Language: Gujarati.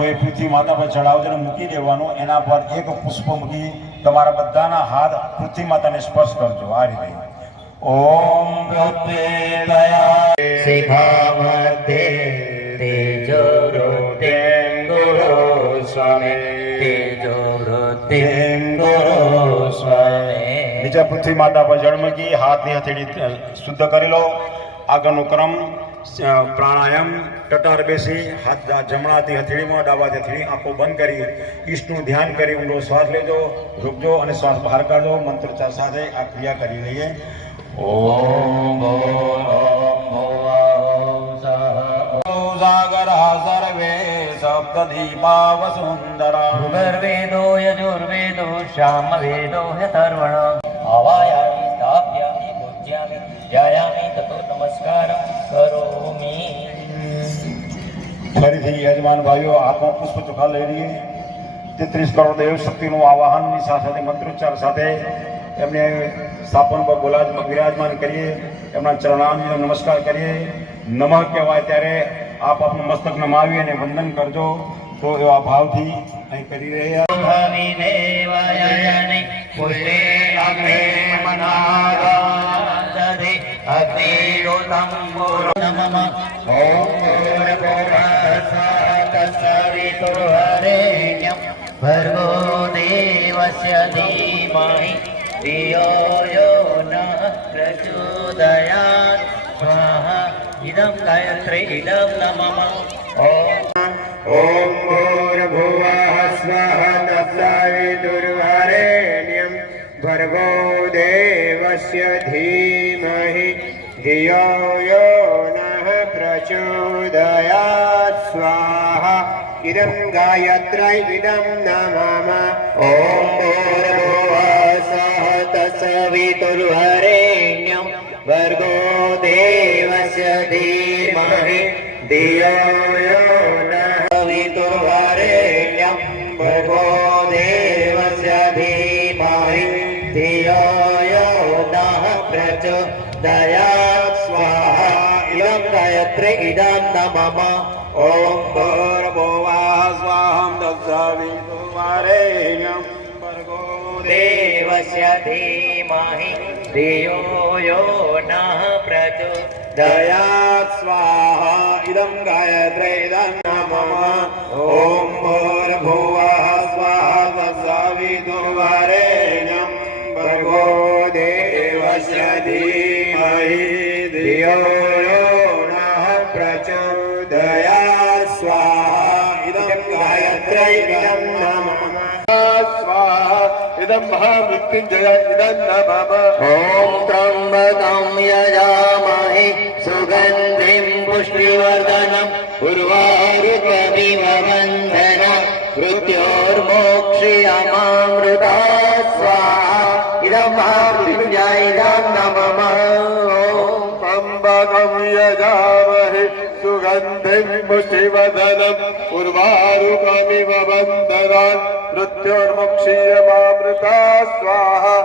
હોય પૃથ્વી માતા પર ચડાવજો મૂકી દેવાનું, એના પર એક પુષ્પ મૂકી તમારા બધાના હાથ પૃથ્વી માતાને સ્પર્શ કરજો આ રીતે. ઓમ પૃથ્વી દયા શિખામધ્યે તેજોરુતિં ગુરુ સ્વામી તેજોરુતિં ગુરુ સ્વામી. બીજા પૃથ્વી માતા પર જળ મૂકી હાથની હથેળી શુદ્ધ કરી લો. આગળનો ક્રમ પ્રાણાયામ. ટટાર બેસી હાથ જમણાથી હથેળીમાં, ડાબાથી હથેળી, આંખો બંધ કરી ઈષ્ટનું ધ્યાન કરી ઊંડો શ્વાસ લેજો, રોકજો અને શ્વાસ બહાર કાઢો. મંત્રોચ્ચાર સાથે આ ક્રિયા કરી લઈએ. ઓમ સાગર સર્વે સપ્તદીપા વસુંધરા ઋગ્વેદો યજુર્વેદો સામવેદો યથર્વણ આવાયામિ સ્થાપ્યામિ પૂજ્યામિ ધ્યાયામિ તતો નમસ્કારં કરોમિ. ફરીથી યજમાન ભાઈઓ હાથમાં પુષ્પ ચોખા લઈ રહીએ. 33 કરોડ દેવ શક્તિનું આવાહનની સાથે મંત્રોચ્ચાર સાથે એમને સ્થાપન પર બિરાજમાન કરીએ. એમના ચરણાંજલિ નમસ્કાર કરીએ. નમઃ કહેવાય ત્યારે આપ આપનું મસ્તક નમાવી અને વંદન કરજો. તો એવા ભાવથી અહીં કરી રહ્યા. પુષ્ટે અગ્ને મનાદે અગ્નિરોધં ગુરુ નમઃ. ઓમ ભૂર્ભુવઃ ભર્ગો દેવસ્ય ધીમહિ ધિયો યો નઃ પ્રચોદયાત. સ્વાહા ઇદં ગાયત્રી ઇદં નમઃ. ઓમ ભૂર્ભુવઃ સ્વઃ તત્સવિતુર્વરેણ્યં ભર્ગો દેવસ્ય ધીમહિ ધિયો યો નઃ પ્રચોદયાત. સ્વાહા ઇદં ગાયત્રી ઇદં નમઃ. ઓમ ભૂર્ભુવઃ સ્વઃ તત્સવિતુર્વરેણ્યં ભર્ગો દેવસ્ય ધીમહિ ધિયો યો નઃ વિતુર્વરેણ્યં ભર્ગો દેવસ્ય ધીમહિ ધિયો યો નઃ પ્રચોદયાત. સ્વાહા ઇદં ગાયત્રી ઇદં નમઃ. ઓમ ભૂર્ભુવઃ સ્વઃ તત્સવિતુર્વરેણ્યં ભર્ગો દેવસ્ય ધીમહિ ધિયો યો નઃ પ્રચોદયાત. સ્વાહા ઇદં ગાયત્રી ઇદં નમઃ. ઓમ ભૂર્ભુવઃ સ્વઃ તત્સવિતુર્વરેણ્યં ભર્ગો દેવસ્ય ધીમહિ ધિયો યો નઃ પ્રચોદયાત. સ્વાહા ઇદં ગાયત્રી ઇદં નમઃ. સ્વાહા ઇદં મહામૃત્યુંજય ઇદં નમઃ. ઓમ ત્રંબકં યજામહે સુગંધિં પુષ્ટિવર્ધનં ઉર્વારુકમિવ બંધનં મૃત્યોર્મોક્ષયમામૃતાत्. સ્વાહા ઇદં મહામૃત્યુંજય ઇદં નમઃ. ત્રંબકં યજામહે સુગંધિં પુષ્ટિવર્ધનં ઉર્વારુકમિવ બંધનાत् મૃત્યોર્મોક્ષયમામૃતાत्. સ્વાહા